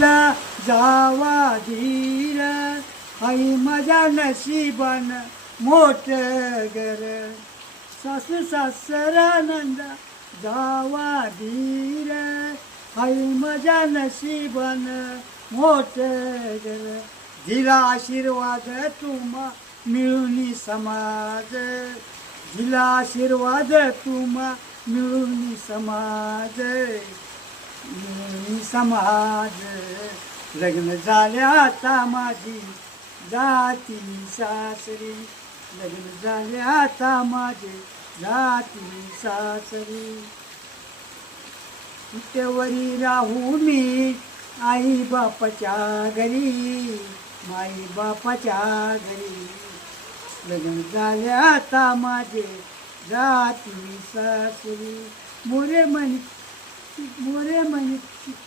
मला जावा धीर, आई माझ्या नशिबान मोठ घर. सासू सासरानंद जावा धीर, आई माझ्या नशिबान मोठ घर. दिला आशीर्वाद तुम्हा मिळून समाज, दिला आशीर्वाद तुम्हा मिळून समाज, मिळून समाज. लग्न झाले आता माझी जाती सासरी, लग्न झाले आता माझे जाती सासरी. विटेवरी राहू मी आई बापाच्या घरी, माई बापाच्या घरी. लग्न झाले आता माझे जाती सासरी. मोरे म्हणे मोरे म्हणे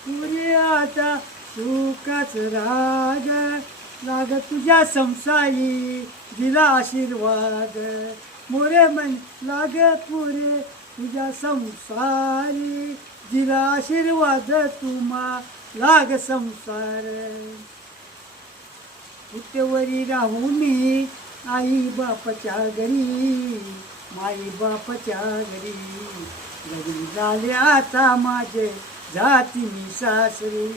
पुरे आता सुखाच राग, लाग तुझ्या संसारी दिला आशीर्वाद. मोरे म्हणे लाग पुरे तुझ्या संसारी, दिला आशीर्वाद तुम्हा लाग संसार. विटेवरी राहू मी आई बापाच्या घरी, माई बापाच्या घरी. लग्न झाले आता माझे जाती सासरी,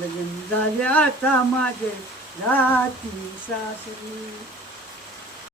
लग्न झाले आता माझे जाती सासरी.